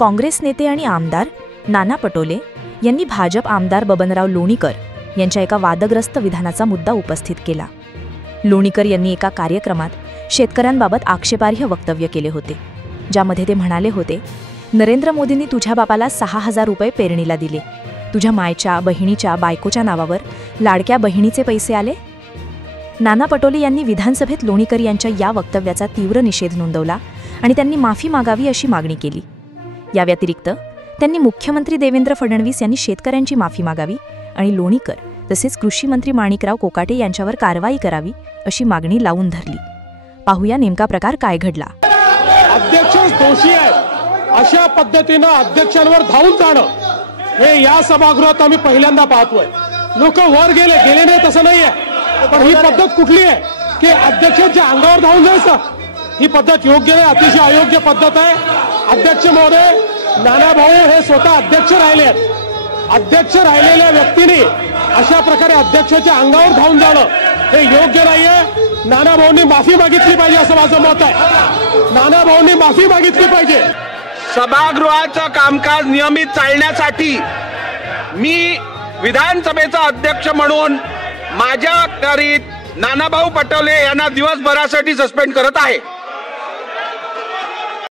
काँग्रेस नेते आणि आमदार नाना पटोले यांनी भाजप आमदार बबनराव लोणीकर यांच्या एका वादग्रस्त विधानाचा मुद्दा उपस्थित केला। लोणीकर यांनी एका कार्यक्रमात शेतकऱ्यांबाबत आक्षेपार्ह वक्तव्य केले होते, ज्यामध्ये ते म्हणाले होते, नरेंद्र मोदींनी तुझ्या बापाला 6,000 रुपये पेरणीला दिले, तुझ्या मायच्या, बहिणीच्या, बायकोच्या नावावर लाडक्या बहिणीचे पैसे आले। नाना पटोले यांनी विधानसभेत लोणीकर यांच्या या वक्तव्याचा तीव्र निषेध नोंदवला आणि त्यांनी माफी मागावी अशी मागणी केली। या व्यतिरिक्त त्यांनी मुख्यमंत्री देवेंद्र फडणवीस यांनी शेतकऱ्यांची माफी मागावी आणि लोणीकर तसेच कृषी मंत्री माणिकराव कोकाटे यांच्यावर कारवाई करावी अशी मागणी लावून धरली। पाहूया नेमका प्रकार काय घडला। अध्यक्ष दोषी आहेत अशा पद्धतीने अध्यक्षांवर धावून जाणं हे या सभागृहात आम्ही पहिल्यांदा पाहतोय। लोक वर गेले नाही तसं नाहीये, पण ही पद्धत कुठली आहे की अध्यक्षांच्या अंगावर धावून जायचं? ही पद्धत योग्य नाही, अतिशय अयोग्य पद्धत आहे। अध्यक्ष महोदय, नाना भाऊ हे स्वतः अध्यक्ष राहिले आहेत। अध्यक्ष राहिलेल्या व्यक्तीने अशा प्रकारे अध्यक्षाच्या अंगावर धावून जाणं हे योग्य नाहीये। नाना भाऊंनी माफी मागितली पाहिजे असं माझं मत आहे। नाना भाऊंनी माफी मागितली पाहिजे। सभागृहाचं कामकाज नियमित चालण्यासाठी मी विधानसभेचा अध्यक्ष म्हणून माझ्या करीत नानाभाऊ पटोले यांना दिवसभरासाठी सस्पेंड करत आहे।